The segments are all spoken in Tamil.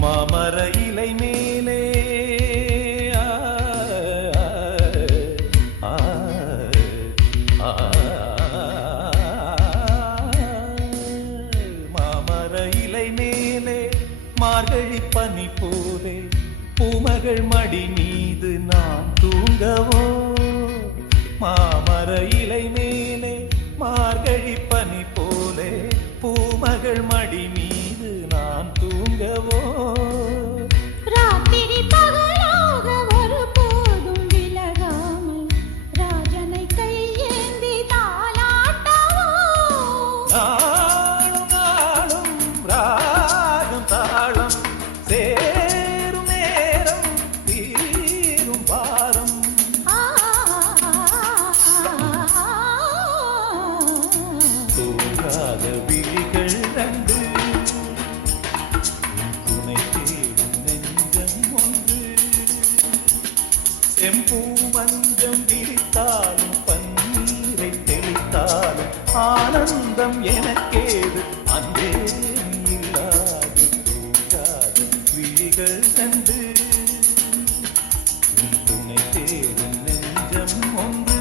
மாமர இலை மேலே மாமர இலை மேலே மார்கழி பனி போலே பூமகள் மடி மீது நான் தூங்கவோ மாமர இலை மேலே மார்கழி பனி போலே பூமகள் மடி மீது நான் தூங்கவோ ராத்திரி பகலாக ஒரு போதும் விலகாமல் ராஜனை கையேந்தி தாலாட்டவோ நாளும் நாளும் ராகம் தாளம் சேரும் நேரம் தீரும் பாரம் தூங்காத விழிகள் ரெண்டு துணை தேடும் நெஞ்சம் ஒன்று செம்பூ மஞ்சம் விரித்தாலும் பன்னீரை தெளித்தாலும் ஆனந்தம் எனக்கேது அன்பே இல்லாது தூங்காத விழிகள் ரெண்டு துணை தேடும் நெஞ்சம் ஒன்று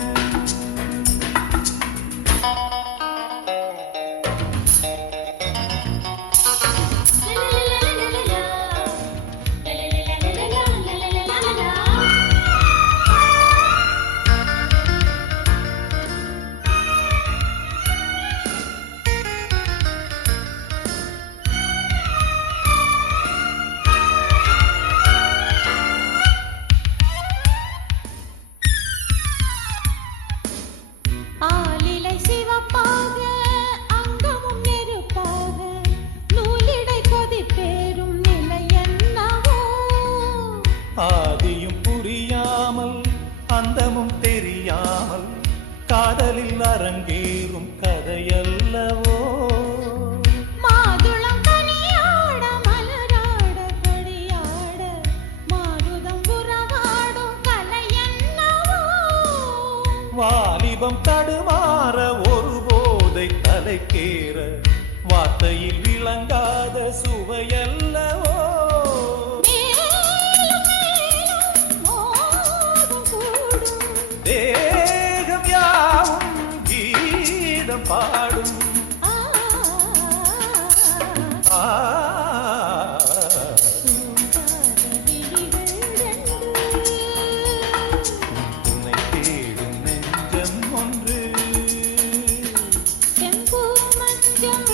ஆலிலை சிவப்பாக அங்கமும் நெருப்பாக நூலிடை கொதிப்பேறும் நிலை என்னவோ ஆதியும் புரியாமல் அந்தமும் தெரியாமல் காதலில் அரங்கேறும் கதையல்லவோ மாதுளம் கனியாட மலராட கொடியாட மாருதம் உறவாடும் கலை என்னவோ வாலிபம் தடுமாற ஒரு போதை தலைக்கேற வார்த்தையில் விளங்காத சுவையல்லவோ மேலும் மேலும் மோகம் கூடும் தேகம் யாவும் கீதம் பாடும் ஆ தூங்காத விழிகள் ரெண்டு துணை தேடும் நெஞ்சம் ஒன்று செம்பூ மஞ்சம்